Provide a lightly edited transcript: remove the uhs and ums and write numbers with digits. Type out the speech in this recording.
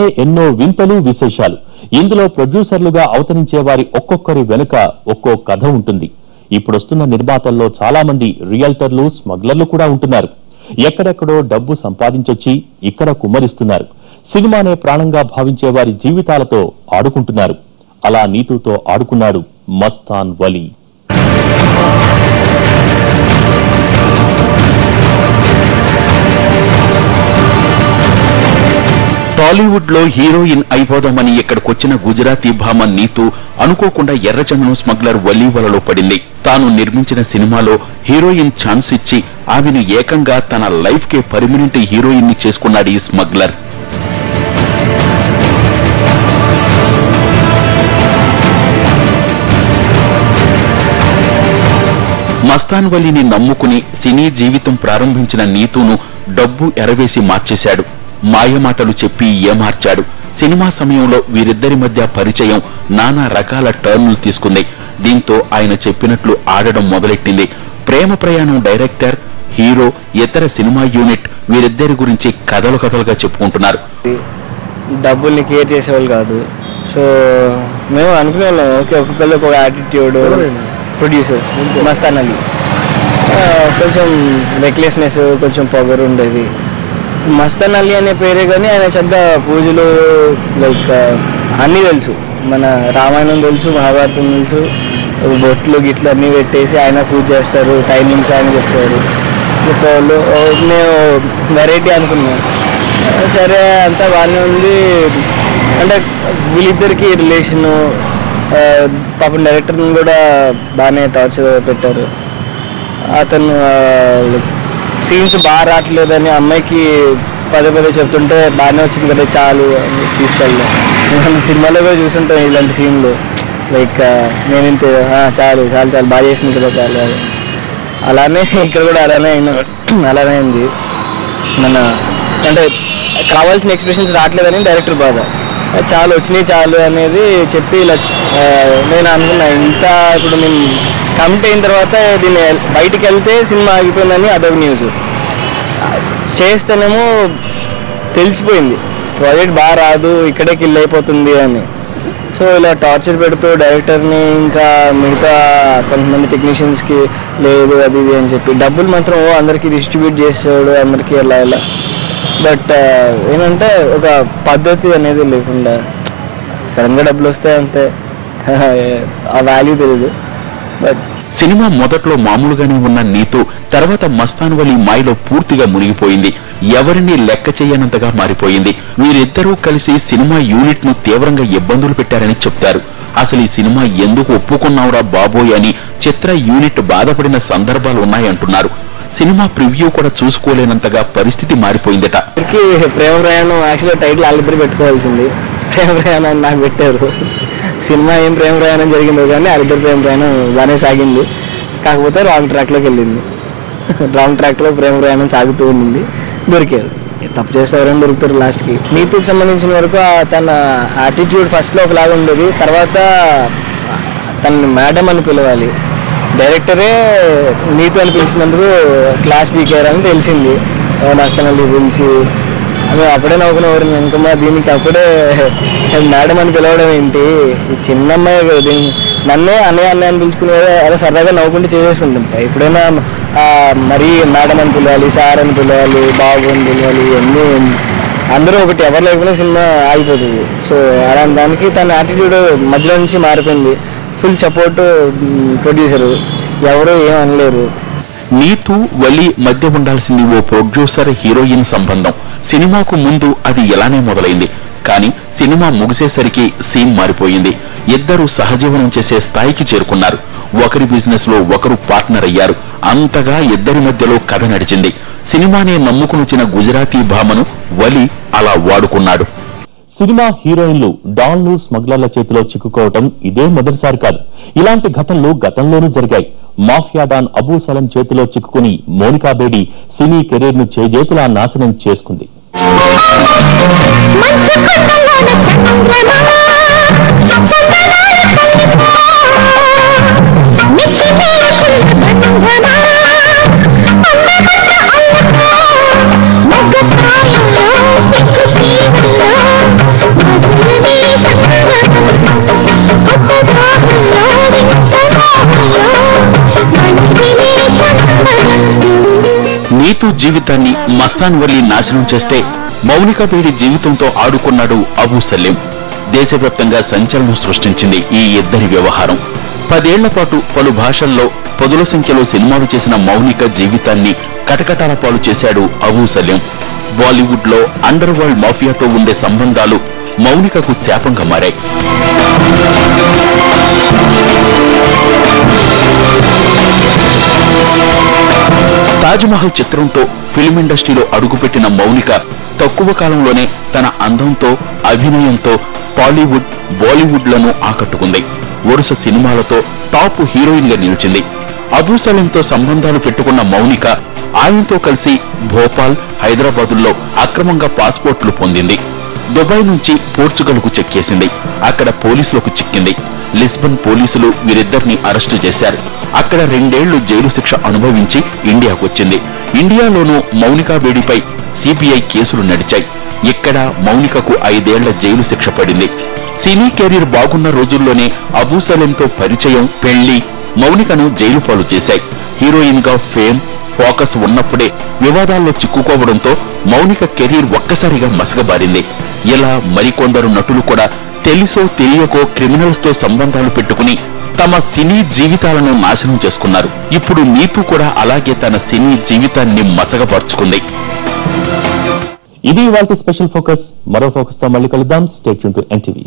అంటేనే ఎన్నో వింతలు విశేషాలు. ఇందులో ప్రొడ్యూసర్లుగా అవతరించే వారి ఒక్కొక్కరి వెనుక ఒక్కో కథ ఉంటుంది. ఇప్పుడొస్తున్న నిర్మాతల్లో చాలా మంది రియల్టర్లు, స్మగ్లర్లు కూడా ఉంటున్నారు. ఎక్కడెక్కడో డబ్బు సంపాదించొచ్చి ఇక్కడ కుమ్మరిస్తున్నారు. సినిమానే ప్రాణంగా భావించే వారి జీవితాలతో ఆడుకుంటున్నారు. అలా నీతుతో ఆడుకున్నాడు మస్తాన్ వలీ. టాలీవుడ్ లో హీరోయిన్ అయిపోదామని ఇక్కడికొచ్చిన గుజరాతీ భామ నీతు అనుకోకుండా ఎర్రచందనం స్మగ్లర్ వలీ వలలో పడింది. తాను నిర్మించిన సినిమాలో హీరోయిన్ ఛాన్స్ ఇచ్చి ఆమెను ఏకంగా తన లైఫ్ కే పర్మనెంట్ హీరోయిన్ ని చేసుకున్నాడు ఈ స్మగ్లర్. మస్తాన్ వలీని నమ్ముకుని సినీ జీవితం ప్రారంభించిన నీతును డబ్బు ఎరవేసి మార్చేశాడు. మాయమాటలు చెప్పి ఏమార్చాడు. సినిమా సమయంలో వీరిద్దరి మధ్య పరిచయం నానా రకాల టర్న్లు తీసుకుంది. దీంతో ఆయన చెప్పినట్లు ఆడడం మొదలెట్టింది. ప్రేమ ప్రయాణం డైరెక్టర్, హీరో, ఇతర సినిమా యూనిట్ వీరిద్దరి గురించి కథలుగా చెప్పుకుంటున్నారు. డబ్బుల్ని కేర్ చేసేవాళ్ళు కాదు. సో మేము అనుకునే వాళ్ళం, ఓకే ఒక్కొక్కరికి ఒక యాటిట్యూడ్. ప్రొడ్యూసర్ మస్తాన్ అలీ కొంచెం రెక్లెస్నెస్, కొంచెం పొగరు ఉండేది. మస్తాన్ అలీ అనే పేరే కానీ ఆయన చెడ్డ పూజలు లైక్ అన్నీ తెలుసు. మన రామాయణం తెలుసు, మహాభారతం తెలుసు, బొట్లు గిట్లు అన్నీ పెట్టేసి ఆయన పూజ చేస్తారు. టైమింగ్స్ ఆయన చెప్తారు. చెప్పేవాళ్ళు మేము వెరైటీ అనుకున్నాం. సరే అంతా బాగానే ఉంది. అంటే వీళ్ళిద్దరికి రిలేషను, పాపం డైరెక్టర్ని కూడా బాగానే టార్చర్ పెట్టారు. అతను సీన్స్ బాగా రావట్లేదని అమ్మాయికి పదే చెప్తుంటే బాగానే వచ్చింది కదా చాలు అని తీసుకెళ్ళాం. సినిమాలో కూడా చూసుంటాం ఇలాంటి సీన్లు. లైక్ నేను ఇంత చాలు బాగా చేసింది కదా చాలు. అలానే ఇక్కడ కూడా అలానే అయింది. మన అంటే కావాల్సిన ఎక్స్ప్రెషన్స్ రావట్లేదని డైరెక్టర్ బాధ. చాలు వచ్చినాయి చాలు అనేది చెప్పి ఇలా నేను అనుకున్నా. ఇంత ఇప్పుడు నేను కమిట్ అయిన తర్వాత దీన్ని బయటికి వెళ్తే సినిమా ఆగిపోయిందని అదొక న్యూస్. చేస్తేనేమో తెలిసిపోయింది ప్రాజెక్ట్ బాగా రాదు, ఇక్కడే కిల్ అయిపోతుంది అని. సో ఇలా టార్చర్ పెడుతూ డైరెక్టర్ని ఇంకా మిగతా కొంతమంది టెక్నీషియన్స్కి లేదు అది ఇది అని చెప్పి డబ్బులు మాత్రం అందరికీ డిస్ట్రిబ్యూట్ చేసాడు అందరికీ ఇలా. బట్ ఏంటంటే ఒక పద్ధతి అనేది లేకుండా సడన్గా డబ్బులు వస్తాయి అంతే, ఆ వాల్యూ తెలీదు. బట్ సినిమా మొదట్లో మామూలుగానే ఉన్న నీతు తర్వాత మస్తాన్ వలీ మాయలో పూర్తిగా మునిగిపోయింది. ఎవరిని లెక్క చేయనంతగా మారిపోయింది. వీరిద్దరూ కలిసి సినిమా యూనిట్ ను తీవ్రంగా ఇబ్బందులు పెట్టారని చెప్తారు. అసలు ఈ సినిమా ఎందుకు ఒప్పుకున్నావురా బాబోయ్ అని చిత్ర యూనిట్ బాధపడిన సందర్భాలు ఉన్నాయంటున్నారు. సినిమా ప్రివ్యూ కూడా చూసుకోలేనంతగా పరిస్థితి మారిపోయిందట. ప్రేమ ప్రయాణం యాక్చువల్గా టైటిల్ వాళ్ళిద్దరు పెట్టుకోవాల్సింది. ప్రేమ ప్రయాణాన్ని నాకు పెట్టారు. సినిమా ఏం ప్రేమ ప్రయాణం జరిగిందో కానీ వాళ్ళిద్దరు ప్రేమ ప్రయాణం బాగానే సాగింది. కాకపోతే రాంగ్ ట్రాక్లోకి వెళ్ళింది. రాంగ్ ట్రాక్లో ప్రేమ ప్రయాణం సాగుతూ ఉండింది. దొరికారు. తప్పు చేస్తే ఎవరైనా దొరుకుతారు లాస్ట్కి. నీతుకు సంబంధించిన వరకు తన యాటిట్యూడ్ ఫస్ట్లో ఒకలాగా ఉండేది. తర్వాత తనని మేడం అని పిలవాలి. డైరెక్టరే నీతు అని పిలిచినందుకు క్లాస్ పీకేర్ అని తెలిసింది. మస్తాన్ అలీ పిలిచి అవి అప్పుడే నవ్వుకునేవాడు. ఇంకమ్మా దీనికి అప్పుడే మేడం అని పిలవడం ఏంటి, ఈ చిన్న అమ్మాయి కదా, నన్నే అన్నయ్య అని పిలుచుకునేది. అలా సరదాగా నవ్వుకుంటూ చేసేసుకుంటుంటా. ఎప్పుడైనా మరీ మేడం అని పిలవాలి, సార్ అని పిలవాలి, బాబు అని పిలవాలి, ఇవన్నీ అందరూ ఒకటి ఎవరు లేకపోయినా సినిమా ఆగిపోతుంది. సో అలాంటి దానికి తన యాటిట్యూడ్ మధ్యలో నుంచి మారిపోయింది. ఫుల్ సపోర్ట్ ప్రొడ్యూసర్, ఎవరు ఏమనలేరు. నీతు వలీ మధ్య ఉండాల్సింది ఓ ప్రొడ్యూసర్ హీరోయిన్ సంబంధం. సినిమాకు ముందు అది ఇలానే మొదలైంది. కానీ సినిమా ముగిసేసరికి సీన్ మారిపోయింది. ఇద్దరు సహజీవనం చేసే స్థాయికి చేరుకున్నారు. ఒకరి బిజినెస్ లో ఒకరు పార్ట్నర్ అయ్యారు. అంతగా ఇద్దరి మధ్యలో కథ నడిచింది. సినిమానే నమ్ముకునొచ్చిన గుజరాతీ భామను వలీ అలా వాడుకున్నాడు. సినిమా హీరోయిన్లు డాన్లు, స్మగ్లర్ల చేతిలో చిక్కుకోవటం ఇదే మొదటిసారి కాదు. ఇలాంటి ఘటనలు గతంలోనూ జరిగాయి. మాఫియా డాన్ అబూ సలం చేతిలో చిక్కుకుని మోనికా బేడి సినీ కెరీర్ ను చేజేతులా నాశనం చేసుకుంది. జీవితాన్ని మస్తాన్ వలి నాశనం చేస్తే మౌనిక బేడి జీవితంతో ఆడుకున్నాడు అబూ సలీం. దేశవ్యాప్తంగా సంచలనం సృష్టించింది ఈ ఇద్దరి వ్యవహారం. 10 ఏళ్ల పాటు పలు భాషల్లో పదుల సంఖ్యలో సినిమాలు చేసిన మౌనిక జీవితాన్ని కటకటాల పాలు చేశాడు అబూ సలీం. బాలీవుడ్ లో అండర్ వరల్డ్ మాఫియాతో ఉండే సంబంధాలు మౌనికకు శాపంగా మారాయి. తాజ్మహల్ చిత్రంతో ఫిల్మ్ ఇండస్ట్రీలో అడుగుపెట్టిన మౌనిక తక్కువ కాలంలోనే తన అందంతో, అభినయంతో టాలీవుడ్, బాలీవుడ్ లను ఆకట్టుకుంది. వరుస సినిమాలతో టాప్ హీరోయిన్ గా నిలిచింది. అబూ సలీంతో సంబంధాలు పెట్టుకున్న మౌనిక ఆయనతో కలిసి భోపాల్, హైదరాబాదుల్లో అక్రమంగా పాస్పోర్ట్లు పొందింది. దుబాయ్ నుంచి పోర్చుగల్ కు చెక్కేసింది. అక్కడ పోలీసులకు చిక్కింది. లిస్బన్ పోలీసులు వీరిద్దరిని అరెస్టు చేశారు. అక్కడ 2 ఏళ్లు జైలు శిక్ష అనుభవించి ఇండియాకొచ్చింది. ఇండియాలోనూ మౌనిక బేడిపై సిబిఐ కేసులు నడిచాయి. ఇక్కడ మౌనికకు 5 ఏళ్ల జైలు శిక్ష పడింది. సినీ కెరీర్ బాగున్న రోజుల్లోనే అబూ సలీంతో పరిచయం, పెళ్లి మౌనికను జైలు పాలు చేశాయి. హీరోయిన్ గా ఫేమ్, ఫోకస్ ఉన్నప్పుడే వివాదాల్లో చిక్కుకోవడంతో మౌనిక కెరీర్ ఒక్కసారిగా మసకబారింది. ఇలా మరికొందరు నటులు కూడా తెలుసో తెలియకో క్రిమినల్స్ తో సంబంధాలు పెట్టుకుని తమ సినీ జీవితాలను నాశనం చేసుకున్నారు. ఇప్పుడు నీతూ కూడా అలాగే తన సినీ జీవితాన్ని మసకపరుచుకుంది. ఇది ఇవాల్టి స్పెషల్ ఫోకస్. మరో ఫోకస్ తో మళ్ళీ కలుద్దాం. Stay tune to NTV.